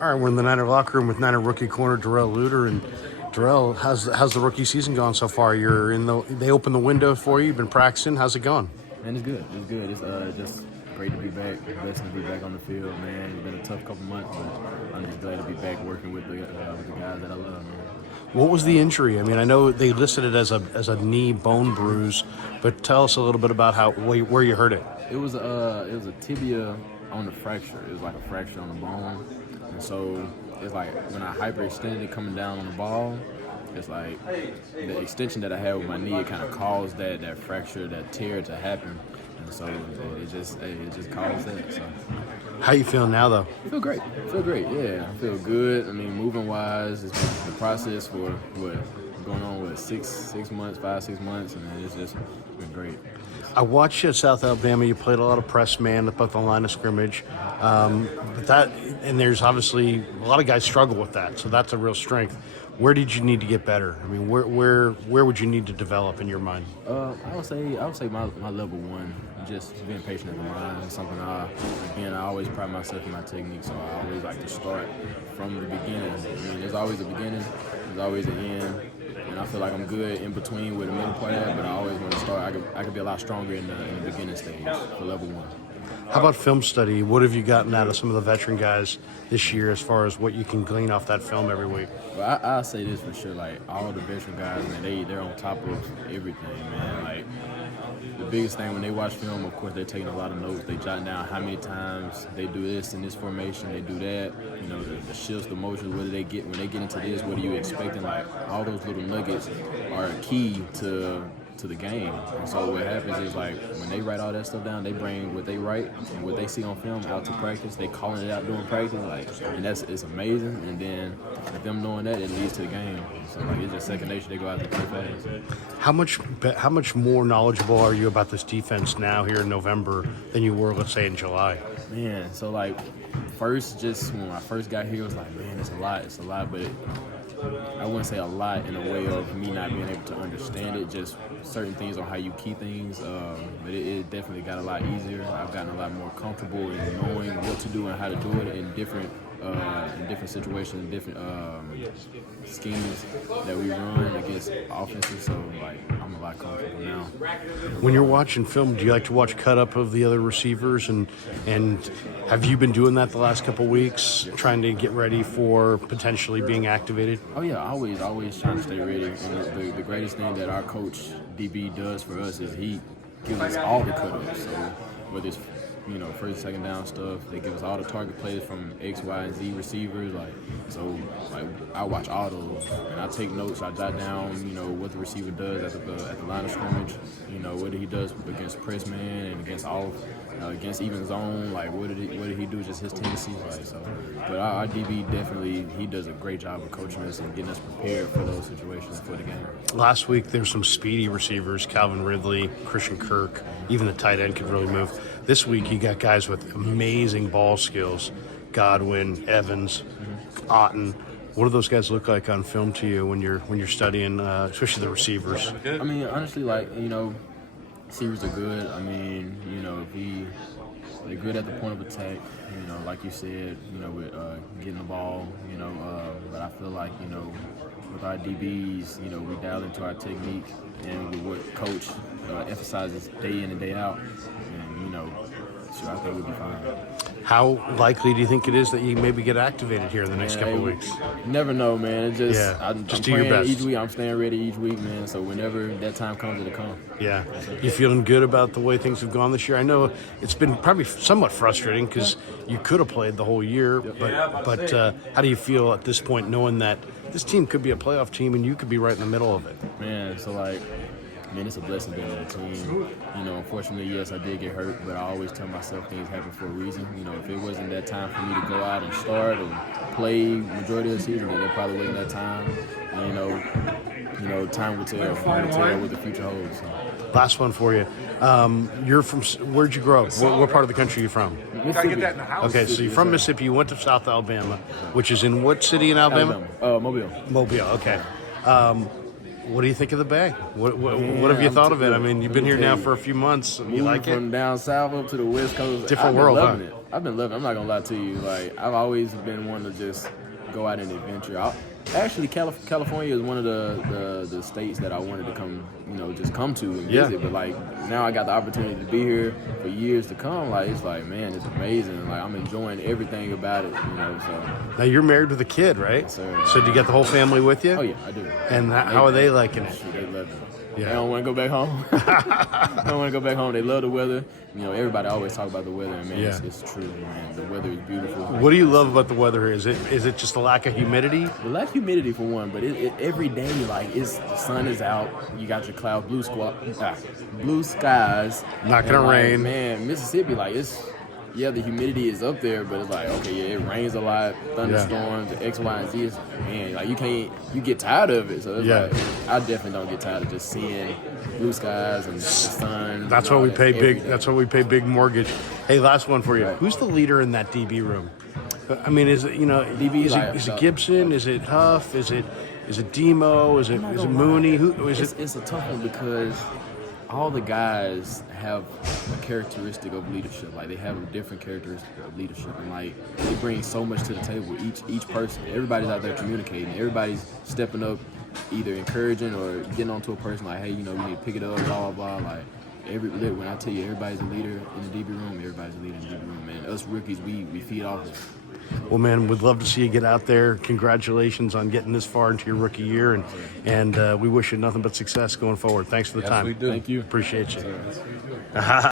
All right, we're in the Niner locker room with Niner rookie corner Darrell Luter. And Darrell, how's the rookie season gone so far? They opened the window for you. You've been practicing. How's it going? Man, it's good. It's good. It's just great to be back. Blessed to be back on the field, man. It's been a tough couple months, but I'm just glad to be back working with the guys that I love, man. What was the injury? I mean, I know they listed it as a knee bone bruise, but tell us a little bit about where you hurt it. It was a tibia on the fracture. It was like a fracture on the bone, and so it's like when I hyperextended it coming down on the ball, it's like the extension that I had with my knee, it kind of caused that fracture, that tear to happen, and so it just caused that. So. How you feeling now, though? I feel great. Yeah, I feel good. I mean, moving wise, it's been the process for going on with 6 months, 5-6 months, and it's just been great. I watched you at South Alabama. You played a lot of press man up at the line of scrimmage, and there's obviously a lot of guys struggle with that, so that's a real strength. Where did you need to get better? I mean, where would you need to develop in your mind? I would say my level one, just being patient at the line is something I always pride myself in my technique, so I always like to start from the beginning. I mean, there's always a beginning, there's always an end, and I feel like I'm good in between with the middle part of that, but I always want to start. I could be a lot stronger in the beginning stage for level one. How about film study? What have you gotten out of some of the veteran guys this year as far as what you can glean off that film every week? Well, I'll say this for sure. Like, all the veteran guys, man, they're on top of everything, man. Like, the biggest thing when they watch film, of course, they're taking a lot of notes. They jot down how many times they do this in this formation, they do that. You know, the shifts, the motions, what do they get when they get into this? What are you expecting? Like, all those little nuggets are key to the game. And so what happens is, like, when they write all that stuff down, they bring what they write and what they see on film out to practice. They calling it out during practice, like, and it's amazing. And then with them knowing that, it leads to the game. So, like, it's just second nature. They go out there and play fast. How much more knowledgeable are you about this defense now here in November than you were, let's say, in July? Man, so, like, just when I first got here, it was like, man, it's a lot, but I wouldn't say a lot in a way of me not being able to understand it, just certain things on how you key things, but it definitely got a lot easier. I've gotten a lot more comfortable in knowing what to do and how to do it in different situations, different schemes that we run against offenses, so like I'm a lot comfortable now. When you're watching film, do you like to watch cut up of the other receivers, and have you been doing that the last couple of weeks, trying to get ready for potentially being activated? Oh yeah, always trying to stay ready. And the greatest thing that our coach DB does for us is he gives us all the cut-ups. So whether it's first, second down stuff, they give us all the target plays from X, Y, and Z receivers. Like I watch all those and I take notes. I jot down, what the receiver does at the line of scrimmage. What he does against press man and against even zone. Like what did he do? Just his tendencies. But our DB definitely, he does a great job of coaching us and getting us prepared for those situations for the game. Last week there's some speedy receivers: Calvin Ridley, Christian Kirk. Even the tight end could really move. This week you got guys with amazing ball skills: Godwin, Evans, Otten. What do those guys look like on film to you when you're studying, especially the receivers? I mean, honestly, receivers are good. I mean, they're good at the point of attack. Like you said, with getting the ball. But I feel like with our DBs, we dial into our technique and with what coach emphasizes day in and day out, and I think we'll be fine. How likely do you think it is that you maybe get activated here in the next couple of weeks? You never know, man. I'm do your best. Each week. I'm staying ready each week, man. So whenever that time comes, it'll come. Yeah. You feeling good about the way things have gone this year? I know it's been probably somewhat frustrating because you could have played the whole year, but how do you feel at this point knowing that this team could be a playoff team and you could be right in the middle of it? Man, so it's a blessing being on the team. Unfortunately, yes, I did get hurt, but I always tell myself things happen for a reason. If it wasn't that time for me to go out and start and play majority of the season, then it probably wasn't that time. And, time will tell. What the future holds. So. Last one for you. You're from, where'd you grow up? What part of the country are you from? Mississippi. Okay, so you're from Mississippi. You went to South Alabama, which is in what city in Alabama? Mobile. Mobile, okay. What do you think of the Bay? What have you thought of it? I mean, you've been here now for a few months. You like it? From down south up to the West Coast. Different world, huh? I've been loving it. I'm not gonna lie to you. Like, I've always been one to just go out and adventure. Actually, California is one of the states that I wanted to come, just come to and visit. But like now, I got the opportunity to be here for years to come. Like, it's like, man, it's amazing. Like, I'm enjoying everything about it. So. Now you're married with a kid, right? Yes, sir. So do you get the whole family with you? Oh yeah, I do. And how are they liking it? They love it. Yeah. They don't want to go back home. They don't want to go back home. They love the weather. Everybody always talk about the weather, and man, it's true, man. The weather is beautiful. What do you love about the weather here? Is it just a lack of humidity? The lack of humidity for one, but every day, like, the sun is out. You got your cloud, blue skies. Not gonna rain. Man, Mississippi, like, the humidity is up there, but it's like, okay, yeah, it rains a lot, thunderstorms, X, Y, and Z. It's, man, like, you get tired of it. So it's like, I definitely don't get tired of just seeing blue skies and the sun. That's why we pay big. That's why we pay big mortgage. Hey, last one for you. Right. Who's the leader in that DB room? I mean, is it DB? Is it Gibson? Is it Huff? Is it Demo? Is it Mooney? Who is it? It's a tough one because all the guys have a characteristic of leadership. Like, they have a different characteristic of leadership, and like, they bring so much to the table. Each person, everybody's out there communicating. Everybody's stepping up, either encouraging or getting onto a person like, hey, we need to pick it up, blah blah blah. Like, when I tell you everybody's a leader in the DB room, everybody's a leader in the DB room, man. Us rookies, we feed off it. Well, man, we'd love to see you get out there. Congratulations on getting this far into your rookie year, and we wish you nothing but success going forward. Thanks for the time. We do. Thank you. Appreciate you.